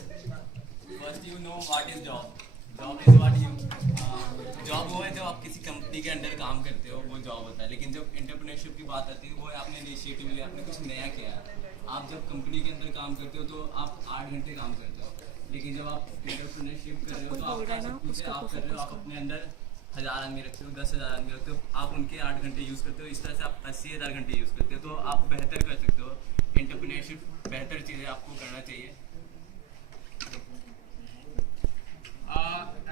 First you know what is job. Job is what you. Job वो है जब आप किसी कंपनी के अंडर काम करते हो, वो जॉब होता है. लेकिन जब एंटरप्रेन्योरशिप की बात आती है, वो है आपने इनिशिएटिव लिया, आपने कुछ नया किया है. आप जब कंपनी के अंदर काम करते हो तो आप 8 घंटे काम करते हो. लेकिन जब आप एंटरप्रेन्योरशिप कर रहे हो तो आपका सब कुछ है, आप कर रहे हो, आप अपने अंदर 1000 आदमी रखते हो, 10,000 आदमी रखते हो, आप उनके 8 घंटे यूज़ करते हो. इस तरह से आप 80,000 घंटे यूज़ करते हो. तो आप बेहतर कर सकते हो. एंटरप्रेन्योरशिप बेहतर चीज़ है, आपको करना चाहिए.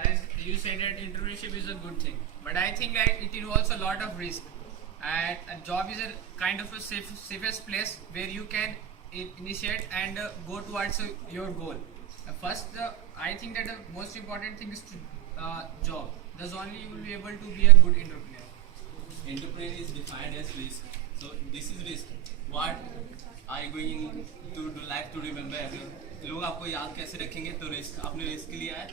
As you said that entrepreneurship is a good thing, but I think that it involves a lot of risk. And a job is a kind of a safest place where you can initiate and go towards your goal. First, I think that the most important thing is to job. Thus only you will be able to be a good entrepreneur. Entrepreneur is defined as risk. So this is risk. What are you going to do like to remember? लोग आपको याद कैसे रखेंगे? तो रिस्क, आपने रिस्क लिया है,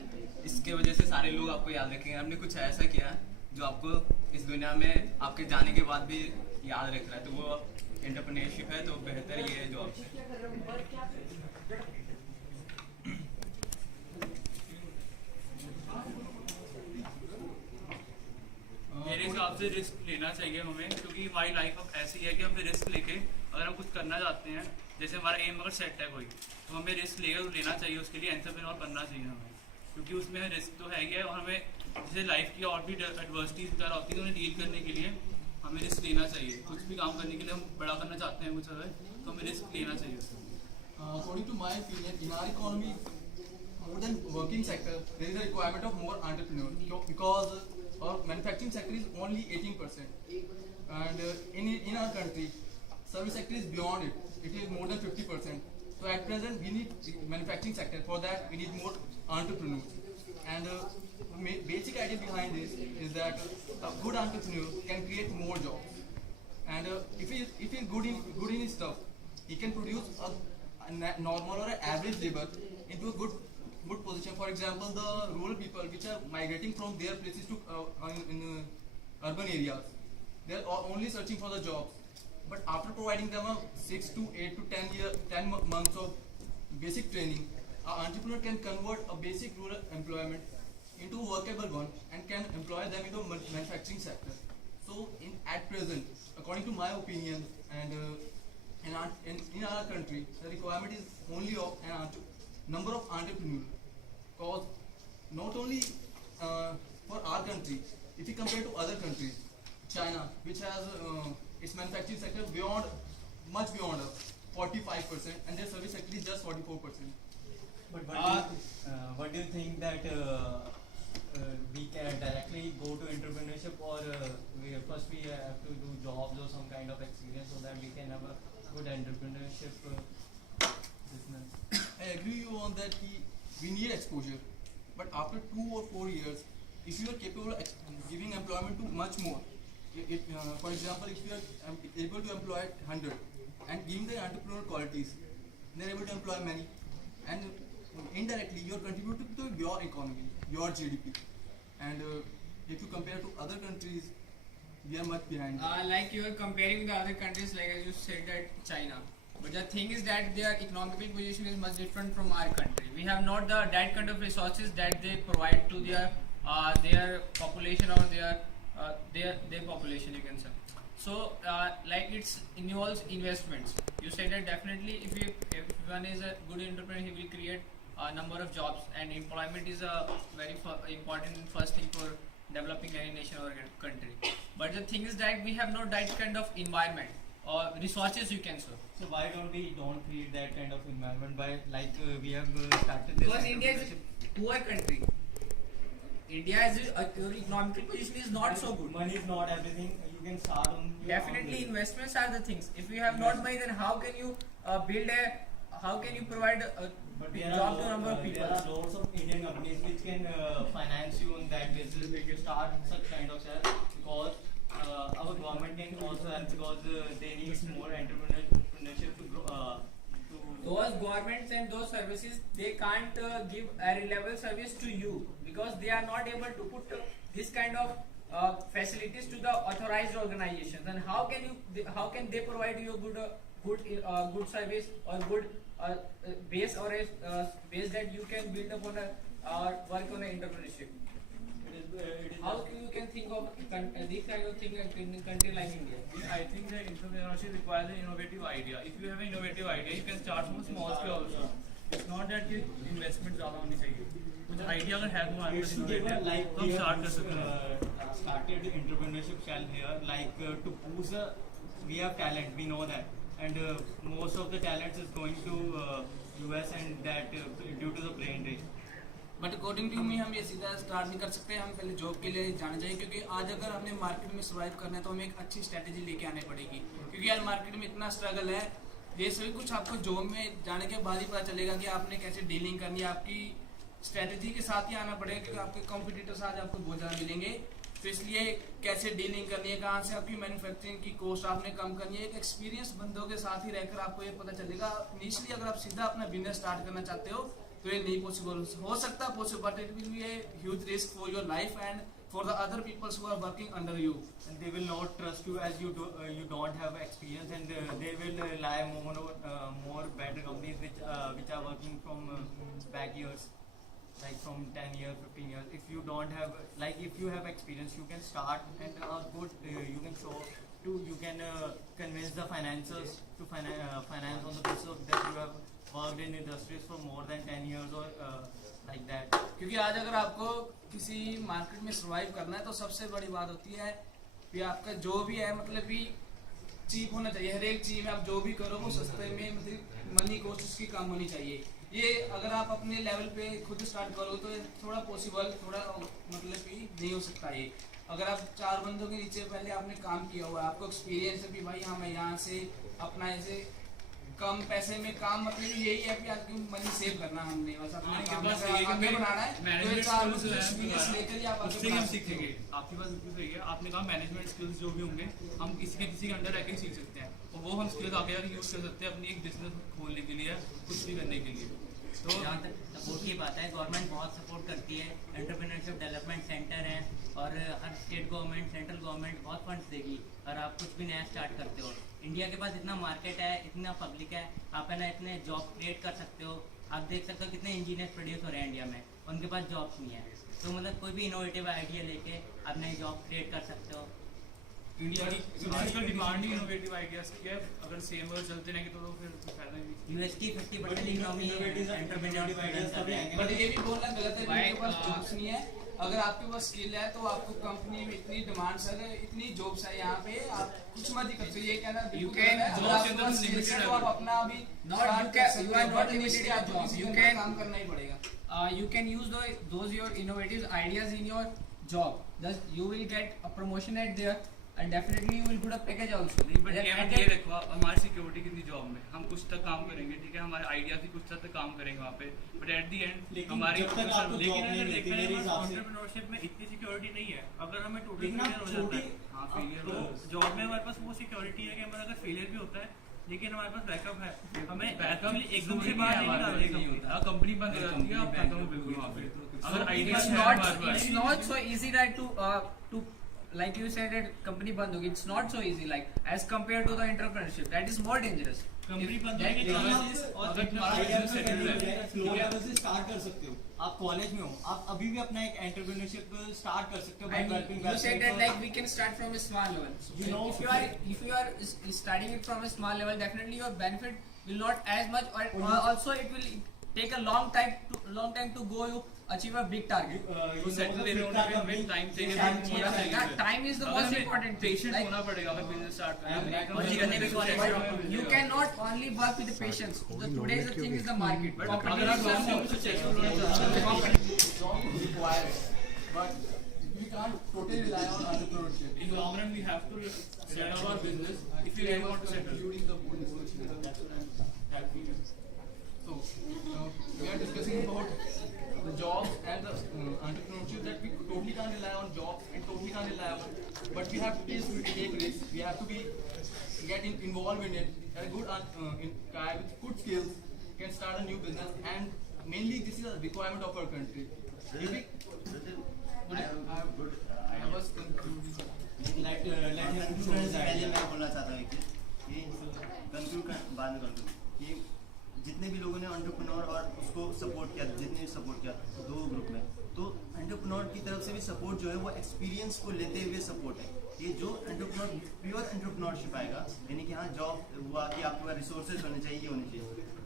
इसके वजह से सारे लोग आपको याद रखेंगे. आपने कुछ ऐसा किया है जो आपको इस दुनिया में आपके जाने के बाद भी याद रख रहा है. तो वो एंटरप्रेन्योरशिप है. तो बेहतर ये है जॉब से. मेरे हिसाब से रिस्क लेना चाहिए हमें, क्योंकि हमारी लाइफ अब ऐसी है कि हमें रिस्क लेके अगर हम कुछ करना चाहते हैं, जैसे हमारा एम अगर सेट है कोई, तो हमें रिस्क लेना चाहिए. उसके लिए एंटरप्रेन्योर बनना चाहिए हमें, क्योंकि उसमें रिस्क तो है ही है. और हमें जैसे लाइफ की और भी एडवर्सिटीज वगैरह होती है, तो उन्हें डील करने के लिए हमें रिस्क लेना चाहिए. कुछ भी काम करने के लिए हम बड़ा करना चाहते हैं कुछ अगर, तो हमें रिस्क लेना चाहिए. According to my opinion, in our economy, more than working sector, there is a requirement of more entrepreneurs because our manufacturing sector is only 18%, and in our country, service sector is beyond it. It is more than 50%. So at present, we need manufacturing sector. For that, we need more entrepreneurs. And basic idea behind this is that a good entrepreneur can create more jobs. And if he is good in his stuff, he can produce a normal or an average labor into a good position. For example, the rural people which are migrating from their places to in urban areas, they are only searching for the jobs. But after providing them a 6 to 8 to 10 months of basic training, an entrepreneur can convert a basic rural employment into a workable one and can employ them into manufacturing sector. So at present, according to my opinion, and in our country, the requirement is only of number of entrepreneurs. Because not only for our country, if you compare to other countries, China, which has its manufacturing sector much beyond 45%, and their service sector is just 44%. But what do you think that we can directly go to entrepreneurship, or we have to do jobs or some kind of experience so that we can have a good entrepreneurship business? I agree with you on that. We need exposure, but after 2 or 4 years, if you are capable of giving employment to much more, for example, if you are able to employ 100 and giving the entrepreneur qualities, they are able to employ many, and indirectly you are contributing to your economy, your GDP. And if you compare to other countries, we are much behind. Like you are comparing the other countries, like as you said that China. But the thing is that their economical position is much different from our country. We have not that kind of resources that they provide to their population or their population, you can say. So like it involves investments. You said that definitely if one is a good entrepreneur, he will create a number of jobs, and employment is a very important first thing for developing any nation or country. But the thing is that we have not that kind of environment or resources, you can say. So why don't we create that kind of environment by we have started this? Because India is a poor country. India's economical position is not so good. Money is not everything. You can start on. Definitely, investments are the things. If you have not money, then how can you how can you provide a job to a number of people? There are lots of Indian companies which can finance you on that basis if you start such kind of stuff, because our government can also help, because they need more entrepreneurship to grow. Those governments and those services, they can't give a reliable service to you, because they are not able to put this kind of facilities to the authorized organizations. And how can they provide you a good good service or good base or a base that you can build upon work on an entrepreneurship. How you can think of this kind of thing in a country like India? I think that entrepreneurship requires an innovative idea. If you have an innovative idea, you can start from a small scale also. It's not that कि investment ज़्यादा होनी चाहिए. कुछ idea अगर है तुम्हारे पास innovative, like तो हम start कर सकते हैं. started entrepreneurship channel here, like to boost we have talent, we know that, and most of the talent is going to US, and that due to the brain drain. But according to me हम ये सीधा स्टार्ट नहीं कर सकते, हम पहले जॉब के लिए जाना चाहिए, क्योंकि आज अगर हमने मार्केट में सर्वाइव करना है तो हमें एक अच्छी स्ट्रेटेजी लेके आनी पड़ेगी, क्योंकि यार मार्केट में इतना स्ट्रगल है, ये सभी कुछ आपको जॉब में जाने के बाद ही पता चलेगा कि आपने कैसे डीलिंग करनी है, आपकी स्ट्रेटेजी के साथ ही आना पड़ेगा, क्योंकि आपके कॉम्पिटिटर्स आज आपको बहुत ज़्यादा मिलेंगे, तो इसलिए कैसे डीलिंग करनी है, कहाँ से आपकी मैन्युफैक्चरिंग की कॉस्ट आपने कम करनी है, एक एक्सपीरियंस बंदों के साथ ही रहकर आपको ये पता चलेगा। इनिशियली अगर आप सीधा अपना बिजनेस स्टार्ट करना चाहते हो तो ये नहीं पॉसिबल हो सकता, possible, but it will be a huge risk for your life and for the other peoples who are working under you, And they will not trust you as you don't have experience, and they will rely more better companies which are working from back years, like from 10 years, 15 years. If you don't have, like if you have experience, you can start and good you can show to, you can convince the financiers to finance on the basis of that you have worked in industries for more than 10 years or like that. क्योंकि आज अगर आपको किसी मार्केट में सर्वाइव करना है तो सबसे बड़ी बात होती है कि आपका जो भी है मतलब भी चीप होना चाहिए, हर एक चीज में आप जो भी करो वो सस्ते में, मतलब मनी कॉस्ट उसकी कम होनी चाहिए। ये अगर आप अपने लेवल पे खुद स्टार्ट करो तो थोड़ा पॉसिबल, थोड़ा मतलब कि नहीं हो सकता ये। अगर आप 4 बंदों के नीचे पहले आपने काम किया हुआ है, आपको एक्सपीरियंस है कि भाई हाँ मैं यहाँ से अपना ऐसे कम पैसे में काम, मतलब यही है कि आपकी मनी सेव करना, हमने बस अपना काम आगे बढ़ाना है, तो ये 4 एक्सपीरियंस लेकर ही आप आगे उससे बढ़ा हम सकते हो। सीखेंगे। आपके पास बिल्कुल सही है, आपने कहा मैनेजमेंट स्किल्स जो भी होंगे हम किसी के अंडर रह के सीख सकते हैं, और वो हम स्किल्स आगे जाकर यूज़ कर सकते हैं अपनी एक बिजनेस खोलने के लिए, कुछ भी करने के लिए। तो जहाँ तक सपोर्ट की बात है, गवर्नमेंट बहुत सपोर्ट करती है, एंटरप्रेन्योरशिप डेवलपमेंट सेंटर है, और हर स्टेट गवर्नमेंट, सेंट्रल गवर्नमेंट बहुत फंड्स देगी, और आप कुछ भी नया स्टार्ट करते हो। इंडिया के पास इतना मार्केट है, इतना पब्लिक है, आप है ना इतने जॉब क्रिएट कर सकते हो। आप देख सकते हो कितने इंजीनियर्स प्रोड्यूस हो रहे हैं इंडिया में, उनके पास जॉब्स नहीं है, तो मतलब कोई भी इनोवेटिव आइडिया लेके आप नई जॉब क्रिएट कर सकते हो। इंडिया की आजकल डिमांड ही इनोवेटिव आइडियाज की है, अगर सेम अगर चलते रहेंगे तो फिर फायदा नहीं। यूएसटी 50% इकोनॉमी एंटरप्रेन्योरशिप बट ये भी बोलना गलत है कि आपके पास जॉब्स नहीं है। अगर आपके पास स्किल है तो आपको कंपनी में इतनी डिमांड्स है, इतनी जॉब्स है यहाँ पे, आप कुछ मत ही कर सकते। ये कहना बिल्कुल गलत है। अगर आपके पास skills है तो आप अपना अभी you are not limited to आपको job. किसी You दिन can काम करना ही पड़ेगा। you can use those your innovative ideas in your job. Thus you will get a promotion at there, and definitely you will get a package also. But ये देखो हमारी सिक्योरिटी कितनी जॉब में, हम कुछ तक काम करेंगे, ठीक है, हमारे आइडिया की कुछ तक काम करेंगे वहाँ पे, बट एट दी एंड हमारी लेकिन अगर देखा जाए एंटरप्रेन्योरशिप में इतनी सिक्योरिटी नहीं है। अगर हमें टोटल फेलियर हो जाता है, हाँ फेलियर तो जॉब में हमारे पास वो सिक्योरिटी है कि हमारा अगर फेलियर भी होता है लेकिन हमारे पास बैकअप है, हमें एक्चुअली एकदम से बाहर नहीं निकालना। कंपनी बंद हो जाती है, आप खत्म हो बिल्कुल वहाँ पे। अगर idea It's not so easy that to like you said that company बंद होगी. It's not so easy like as compared to the entrepreneurship. That is more dangerous. Company बंद होगी अगर तुम्हारा आइडिया फ्लो लेवल से स्टार्ट कर सकते हो। आप कॉलेज में हो, आप अभी भी अपना एक एंटरप्रेन्योरशिप स्टार्ट कर सकते हो by And working you said that like we can start from a small level. You know, if you are starting it from a small level, definitely your benefit will not as much, or also it will take a long time to go you achieve a big target. तो सेटल लेने होने में हमें टाइम चाहिए, होना चाहिए। That time is the most important thing. Patient Like, होना पड़ेगा अगर बिजनेस स्टार्ट करना है। और जीवन में भी you cannot only work with the patience. Today's the thing is the market. अगर आप Competition लॉन्ग टर्म सक्सेसफुल होना चाहते हैं, Job is required, but we can't totally rely on entrepreneurship. in the long run we have to set up our business if we really want to settle. Including the bonus. That's what I'm helping you. So, we are discussing about the jobs and the entrepreneurship, that we totally can't rely on jobs and totally can't rely on, but we have to take risks. We have to get involved in it. A good guy with good skills can start a new business, and mainly this is a requirement of our country. If we, I was confused. let him पहले मैं बोलना चाहता हूँ कि conclusion conclude बाद में कंक्लूड कि जितने भी लोगों ने एंटरप्रेन्योर और उसको सपोर्ट किया, जितने सपोर्ट किया दो ग्रुप में, तो एंटरप्रेन्योर की तरफ से भी सपोर्ट जो है वो एक्सपीरियंस को लेते हुए सपोर्ट है। ये जो एंटरप्रेन्योर प्योर एंटरप्रेन्योरशिप आएगा, यानी कि हाँ जॉब हुआ कि आपके पास रिसोर्सेज होने चाहिए,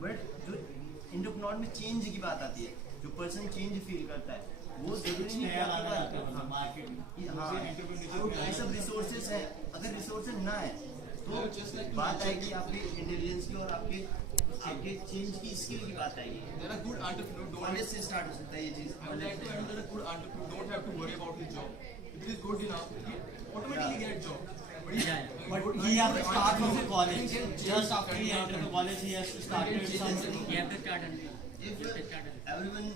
बट जो एंटरप्रेन्योर में चेंज की बात आती है, जो पर्सन चेंज फील करता है वो जरूरी नहीं है ये सब रिसोर्सेज है। अगर रिसोर्सेज ना है तो बात आएगी आपके इंटेलिजेंस की और आपके चेंज की स्किल की बात आएगी। There are good entrepreneurs. College से स्टार्ट हो सकता है ये चीज। I would like to add that a good entrepreneur don't have to worry about his job. If he is good enough, he automatically get a job. But he has to start from the college. Just after he enters the college, he has to start something. You have to start early. If everyone,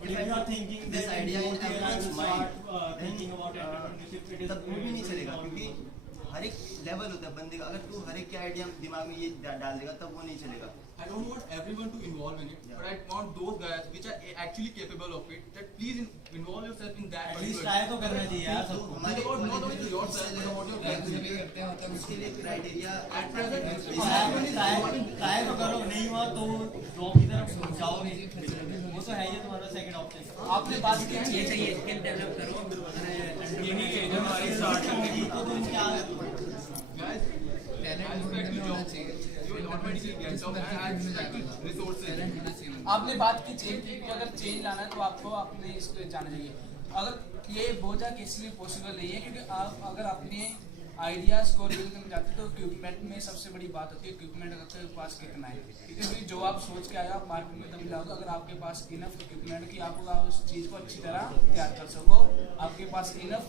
If you are thinking this that idea you in have to everyone's start mind, thinking about entrepreneurship, it is तब वो भी नहीं चलेगा, क्योंकि हर एक लेवल होता है बंदे का। अगर तू हर एक के आइडिया दिमाग में ये डाल देगा तब वो नहीं चलेगा। I don't want everyone to involve in it, but I want those guys which are actually capable of it. That please involve yourself in that. at least try तो करना चाहिए यार तो सबको। हमारे Think about not only yourself, but about your friends. उसके लिए criteria At present, try तो करो, नहीं हुआ तो जॉब की तरफ जाओगे, वो तो है ही तुम्हारा सेकंड ऑप्शन। आपने बात की ये चाहिए स्किल डेवलप करो। यही एज हमारी स्टार्ट करने की। तो तुम क्या guys, I expect you job. You will automatically get job. And I expect resources. आपने बात की चेंज की कि अगर चेंज लाना है तो आपको अपने इसको जाना चाहिए। अगर ये बोझा किसी लिए पॉसिबल नहीं है, क्योंकि आप अगर अपने आइडियाज़ को रिवील करना चाहते हैं तो इक्विपमेंट में सबसे बड़ी बात होती है इक्विपमेंट आपके पास कितना है। क्योंकि जो आप सोच के आए आप मार्केट में तभी लाओगे अगर आपके पास इनफ इक्विपमेंट की आप उस चीज़ को अच्छी तरह तैयार कर सको, आपके पास इनफ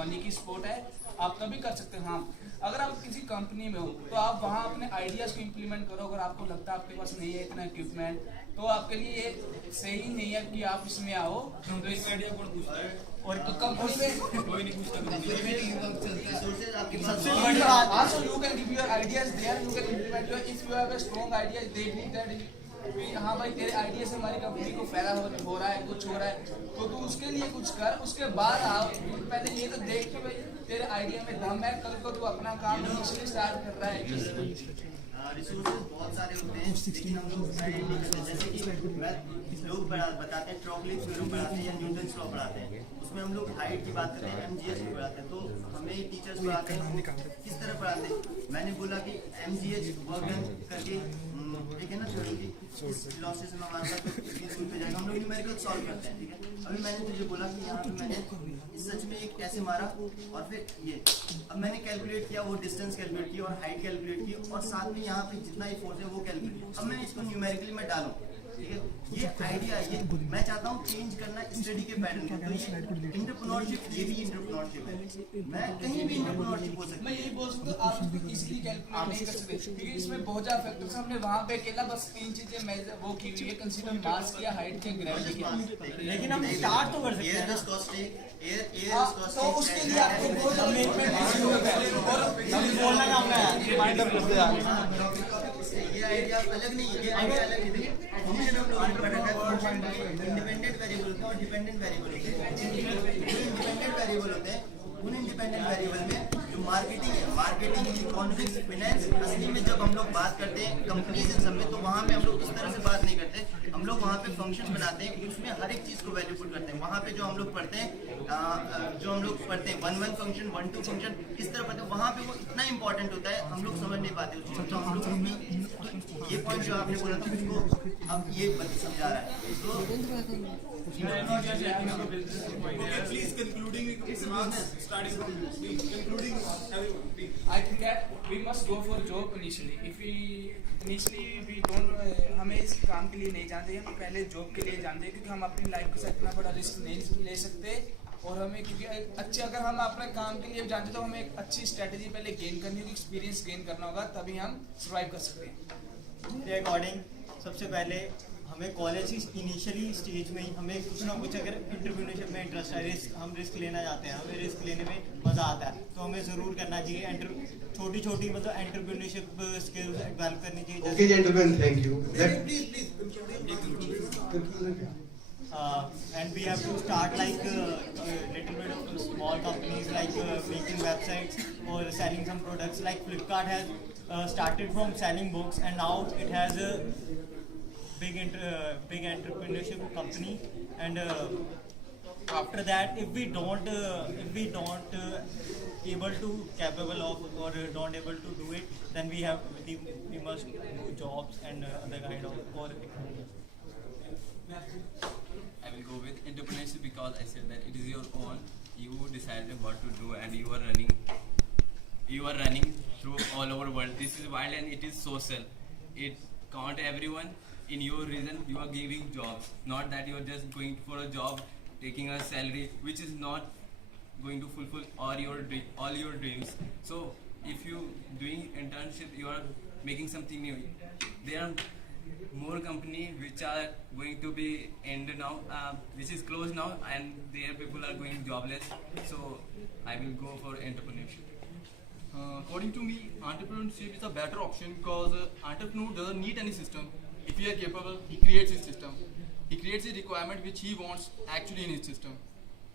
मनी की सपोर्ट है, आप तभी कर सकते हैं। हाँ, अगर आप किसी कंपनी में हो तो आप वहाँ अपने आइडियाज़ को इम्प्लीमेंट करो। अगर आपको लगता है आपके पास नहीं है इतना इक्विपमेंट तो आपके लिए ये सही नहीं है कि आप इसमें आओ। तो इस आइडिया कौन पूछता है और कंपनी में कोई नहीं पूछता। रिसोर्सेज आपके पास सबसे बड़ी बात also you can give your ideas there, you can implement your if you have a strong idea they need that कि हाँ भाई तेरे आइडिया से हमारी कंपनी को फायदा हो रहा है, कुछ हो रहा है तो तू उसके लिए कुछ कर, उसके बाद आओ। पहले ये तो देख के भाई तेरे आइडिया में दम है, कल को तू अपना काम इनिशियली स्टार्ट कर रहा है। रिसोर्सेज बहुत सारे होते हैं लेकिन हम लोग आइडेंटिटी करते हैं। जैसे कि लोग बताते हैं ट्रॉकलिक थ्योरम पढ़ाते हैं या न्यूटन्स लॉ पढ़ाते हैं, उसमें हम लोग हाइट की बात करते हैं, एमजीएच की पढ़ाते हैं। तो हमें टीचर्स पढ़ाते हैं किस तरह पढ़ाते हैं। मैंने बोला कि एमजीएच वर्क डन करके एक है ना थ्योरी की लॉसेस में हमारे पास तो स्कूल पे जाएगा हम लोग न्यूमेरिकल सॉल्व करते हैं, ठीक है। अभी मैंने तुझे बोला कि यहाँ पे मैंने सच में एक ऐसे मारा और फिर ये अब मैंने कैलकुलेट किया, वो डिस्टेंस कैलकुलेट की और हाइट कैलकुलेट की और साथ में यहाँ पे जितना ही फोर्स है वो कैलकुलेट किया। अब मैं इसको न्यूमेरिकली में डालूं, ठीक है। ये आइडिया ये मैं चाहता हूँ चेंज करना स्टडी के पैटर्न को। तो ये एंटरप्रेन्योरशिप ये भी एंटरप्रेन्योरशिप है। मैं कहीं भी एंटरप्रेन्योरशिप हो सकता मैं यही बोल सकता हूँ आप इजीली कैलकुलेट नहीं कर सकते क्योंकि इसमें बहुत ज़्यादा फैक्टर्स हैं। हमने वहाँ पे अकेला बस 3 चीजें मेजर वो की हुई है, कंसीडर मास किया, हाइट किया, ग्रेविटी किया। लेकिन हम स्टार्ट तो कर सकते एयर हैं ना। विस्कोसिटी एयर हाँ, विस्कोसिटी तो उसके लिए आपको बहुत ज़्यादा बोलना चाहूँगा यार ये आइडिया अलग नहीं है, ये आइडिया अलग नहीं है। फंक्शन हम लोगों ने पढ़ा है, इंडिपेंडेंट वेरिएबल होते हैं और डिपेंडेंट वेरिएबल होते हैं। इंडिपेंडेंट वेरिएबल होते हैं उन इंडिपेंडेंट वेरिएबल में जो मार्केटिंग है, मार्केटिंग, इकोनॉमिक्स, फाइनेंस, असली में जब हम लोग बात करते हैं कंपनीज इन सब में तो वहाँ पे हम लोग इस तरह से बात नहीं करते। हम लोग वहाँ पे फंक्शन बनाते हैं, उसमें हर एक चीज़ को वैल्यूफुल करते हैं। वहाँ पे जो हम लोग पढ़ते हैं जो हम लोग पढ़ते हैं 1-1 फंक्शन 1-2 फंक्शन इस तरह पढ़ते हैं, वहाँ पे वो इतना इंपॉर्टेंट होता है हम लोग समझ नहीं पाते उस चीज़ को। तो हम लोग ये पॉइंट जो आपने बोला था उसको अब ये समझा रहा है। तो Please concluding starting from concluding everyone. I think that we must go for job initially. If we initially we don't हमें इस काम के लिए नहीं जानते, हम पहले जॉब के लिए जानते हैं क्योंकि हम अपनी लाइफ के साथ इतना बड़ा रिस्क नहीं ले सकते। और हमें क्योंकि अच्छे अगर हम अपने काम के लिए जानते तो हमें एक अच्छी स्ट्रेटेजी पहले गेन करनी होगी, एक्सपीरियंस गेन करना होगा, तभी हम सर्वाइव कर सकते हैं। मेरे अकॉर्डिंग सबसे पहले हमें कॉलेज की इनिशियली स्टेज में ही हमें कुछ ना कुछ अगर एंटरप्रेन्योरशिप में इंटरेस्ट है, हम रिस्क लेना चाहते हैं, हमें रिस्क लेने में मज़ा आता है तो हमें ज़रूर करना चाहिए। छोटी छोटी मतलब एंटरप्रेन्योरशिप स्किल्स डेवलप करनी चाहिए। Okay, gentlemen, thank you. And we have to start like little bit of small companies like making websites or selling some products like Flipkart has started from selling books, and now it has a big entrepreneurship company. And after that, if we don't able to capable of or don't able to do it, then we must do jobs and other kind of or I will go with entrepreneurship because I said that it is your own. You decided what to do, and you are running through all over world. This is wild and it is social. It count everyone in your region. You are giving jobs, not that you are just going for a job, taking a salary, which is not going to fulfill all your dreams. So if you doing internship, you are making something new. There are more company which are going to be end now, which is closed now, and their people are going jobless. So I will go for entrepreneurship. According to me, entrepreneurship is a better option because entrepreneur doesn't need any system. If he is capable, he creates his system. He creates a requirement which he wants actually in his system.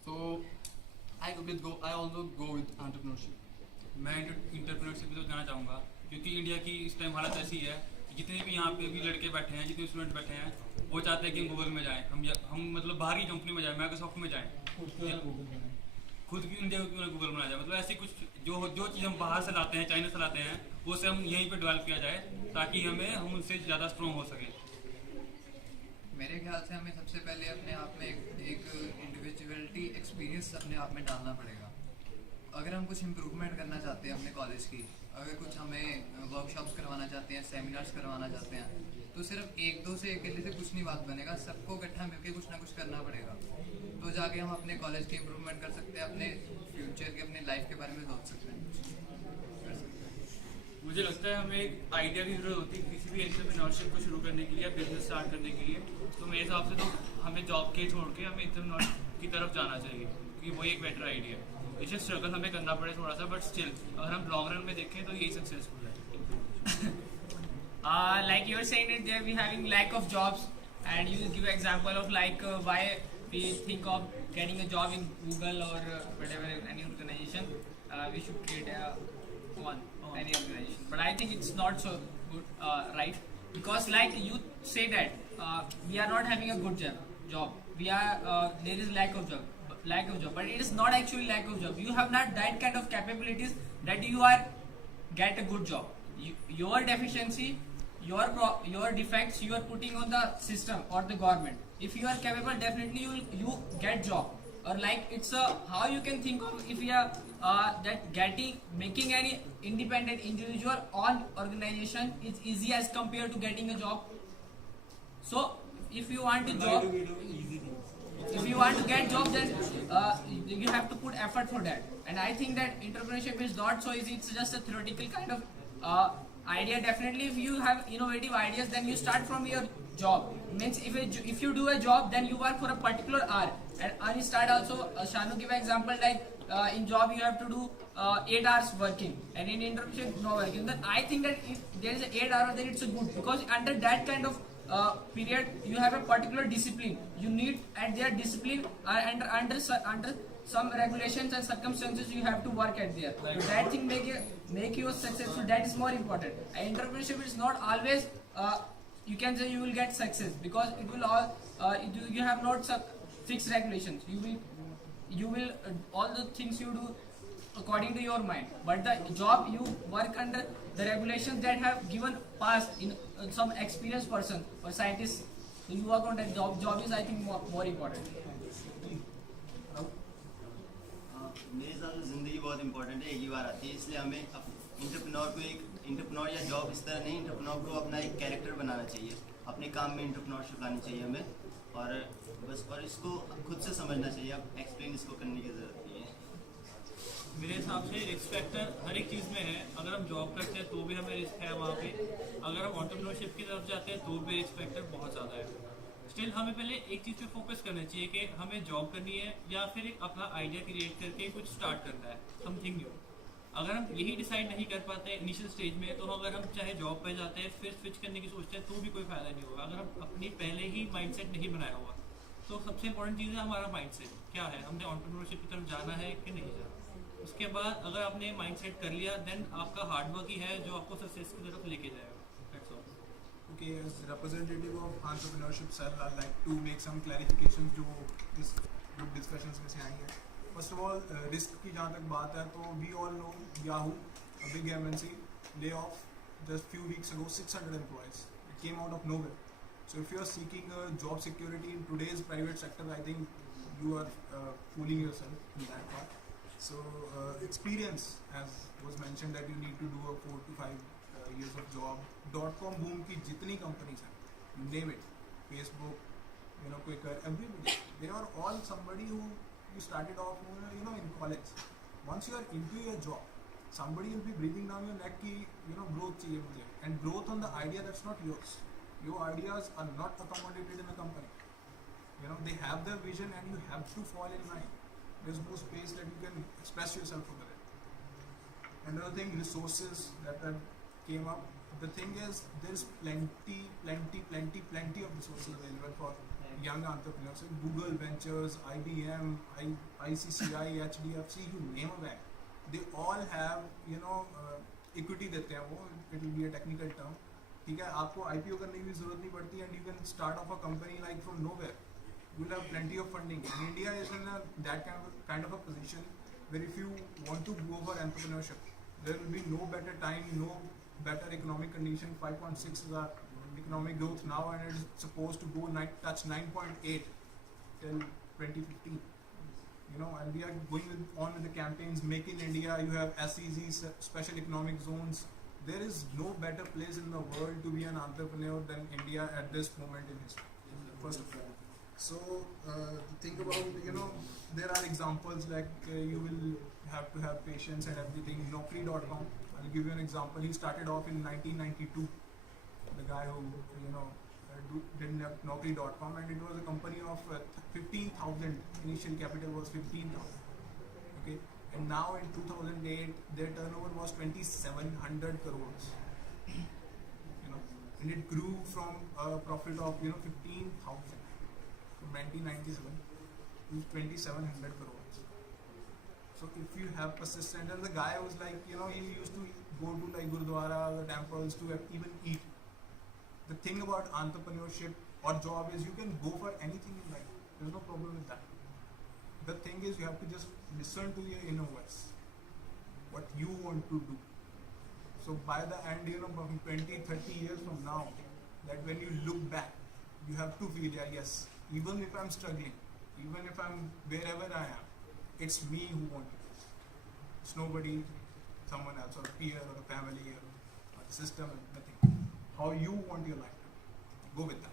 So I also go with entrepreneurship. मैं इंटरप्रेन्योरशिप की तरफ जाना चाहूँगा क्योंकि इंडिया की इस टाइम हालत ऐसी है कि जितने भी यहाँ पे भी लड़के बैठे हैं, जितने स्टूडेंट बैठे हैं, वो चाहते हैं कि हम गूगल में जाएं, हम मतलब बाहर की कंपनी में जाएं, माइक्रोसॉफ्ट में जाएं, खुद की इंडिया को गूगल बनाया जाए। मतलब ऐसी कुछ जो चीज़ हम बाहर से लाते हैं, चाइना से लाते हैं, वो से हम यहीं पे डेवलप किया जाए ताकि हम उनसे ज़्यादा स्ट्रॉन्ग हो सके। मेरे ख्याल से हमें सबसे पहले अपने आप में एक इंडिविजुअलिटी एक्सपीरियंस अपने आप में डालना पड़ेगा। अगर हम कुछ इम्प्रूवमेंट करना चाहते हैं अपने कॉलेज की, अगर कुछ हमें वर्कशॉप्स करवाना चाहते हैं, सेमिनार्स करवाना चाहते हैं, तो सिर्फ एक दो से अकेले से कुछ नहीं बात बनेगा, सबको इकट्ठा मिलकर कुछ ना कुछ करना पड़ेगा। तो जाके हम अपने कॉलेज की इम्प्रूवमेंट कर सकते हैं, अपने फ्यूचर के, अपने लाइफ के बारे में सोच सकते हैं। मुझे लगता है हमें एक आइडिया की ज़रूरत होती है किसी भी एंटरप्रेन्योरशिप को शुरू करने के लिए या बिजनेस स्टार्ट करने के लिए। तो मेरे हिसाब से तो हमें जॉब के छोड़ के हमें एंटरप्रेन्योरशिप की तरफ जाना चाहिए क्योंकि वही एक बेटर आइडिया है। इसे स्ट्रगल हमें करना पड़े थोड़ा सा, बट स्टिल अगर हम लॉन्ग रन में देखें तो यही सक्सेसफुल है। Like you were saying that there we having lack of jobs, and you give example of like why we think of getting a job in Google or whatever any organization, we should create any organization. But I think it's not so good, right? Because like you say that we are not having a good job. We are there is lack of job, but it is not actually lack of job. You have not that kind of capabilities that you are get a good job. Your deficiency, your defects you are putting on the system or the government. If you are capable, definitely you get job. Or like it's a how you can think of if you are that making any independent individual on organization is easy as compared to getting a job. So if you want a job, if you want to get job, then you have to put effort for that. And I think that entrepreneurship is not so easy. It's just a theoretical kind of idea. Definitely, if you have innovative ideas, then you start from your job. Means if you do a job, then you work for a particular hour. And you start also. Shanu give an example like in job you have to do 8 hours working, and in internship no working. Then I think that if there is 8 hours, then it's a good, because under that kind of period you have a particular discipline. You need at their discipline under some regulations and circumstances you have to work at there. So that thing make you successful. That is more important. Entrepreneurship is not always you can say you will get success, because it will all you have not fixed regulations. You will all the things you do according to your mind, but the job you work under the regulations that have given past in some experienced person or scientist. So you work on that job is I think more important. मेरे हिसाब से ज़िंदगी बहुत इंपॉर्टेंट है, एक ही बार आती है, इसलिए हमें इंटरप्रेन्योर या जॉब इस तरह नहीं, इंटरप्रेन्योर को अपना एक कैरेक्टर बनाना चाहिए, अपने काम में इंटरप्रेन्योरशिप लानी चाहिए हमें, और बस और इसको खुद से समझना चाहिए, अब एक्सप्लेन इसको करने की ज़रूरत नहीं है। मेरे हिसाब से रिस्क फैक्टर हर एक चीज़ में है। अगर हम जॉब करते हैं तो भी हमें रिस्क है वहाँ पे, अगर हम एंटरप्रेन्योरशिप की तरफ जाते हैं तो भी रिस्क फैक्टर बहुत ज़्यादा है। स्टिल हमें पहले एक चीज़ पे फोकस करना चाहिए कि हमें जॉब करनी है या फिर एक अपना आइडिया क्रिएट करके कुछ स्टार्ट करना है, समथिंग न्यू। अगर हम यही डिसाइड नहीं कर पाते इनिशियल स्टेज में, तो अगर हम चाहे जॉब पे जाते हैं फिर स्विच करने की सोचते हैं तो भी कोई फ़ायदा नहीं होगा। अगर हम अपनी पहले ही माइंडसेट नहीं बनाया हुआ, तो सबसे इंपॉर्टेंट चीज़ है हमारा माइंडसेट क्या है, हमने एंटरप्रेन्योरशिप की तरफ जाना है कि नहीं जाना। उसके बाद अगर आपने माइंड सेट कर लिया देन आपका हार्ड वर्क ही है जो आपको सक्सेस की तरफ लेके जाएगा. That's all. Okay, as representative of entrepreneurship cell, I'd like to make some clarifications जो इस group discussions में से आई हैं. First of all, risk की जहाँ तक बात है तो we all know Yahoo, a big MNC, lay off just few weeks ago 600 employees. It came out of nowhere. So if you are seeking a job security in today's private sector, I think you are fooling yourself in that part. So experience, as was mentioned, that you need to do a 4 to 5 years of job. .com boom की जितनी companies हैं, you name it, Facebook, Quaker, everybody, they are all somebody who you started off, in college. Once you are into your job, somebody will be breathing down your neck कि growth चाहिए मुझे, and growth on the idea that's not yours. Your ideas are not accommodated in a company. They have their vision and you have to fall in line. There's no space that you can express yourself over it. Another thing, resources that came up. The thing is, there's plenty of resources available for young entrepreneurs. So Google Ventures, IBM, ICCI, HDFC, you name a bank. They all have, equity देते हैं वो. It will be a technical term. ठीक है, आपको IPO करने की भी जरूरत नहीं पड़ती and you can start off a company like from nowhere. You will have plenty of funding. And India is in that kind of a position where if you want to go for entrepreneurship, there will be no better time, no better economic condition. 5.6 is our economic growth now, and it is supposed to go touch 9.8 till 2015. And we are going on with the campaigns. Make in India. You have SEZs, special economic zones. There is no better place in the world to be an entrepreneur than India at this moment in history. First of all. So think about, there are examples like you will have to have patience and everything. Naukri.com, I'll give you an example. He started off in 1992. The guy who, did Naukri.com, and it was a company of 15,000. Initial capital was 15,000. Okay, and now in 2008, their turnover was 2,700 crores. And it grew from a profit of 15,000. From 1997 to 2,700 crores. So if you have persistence, and the guy was like, he used to go to like Gurdwara, the temples to even eat. The thing about entrepreneurship or job is you can go for anything in life. There's no problem with that. The thing is you have to just listen to your inner voice, what you want to do. So by the end, from 20, 30 years from now, that when you look back, you have to feel, yes, even if I'm struggling, even if I'm wherever I am, it's me who wants it. It's nobody, someone else, or a peer, or a family, or the system, nothing. How you want your life to be. Go with that.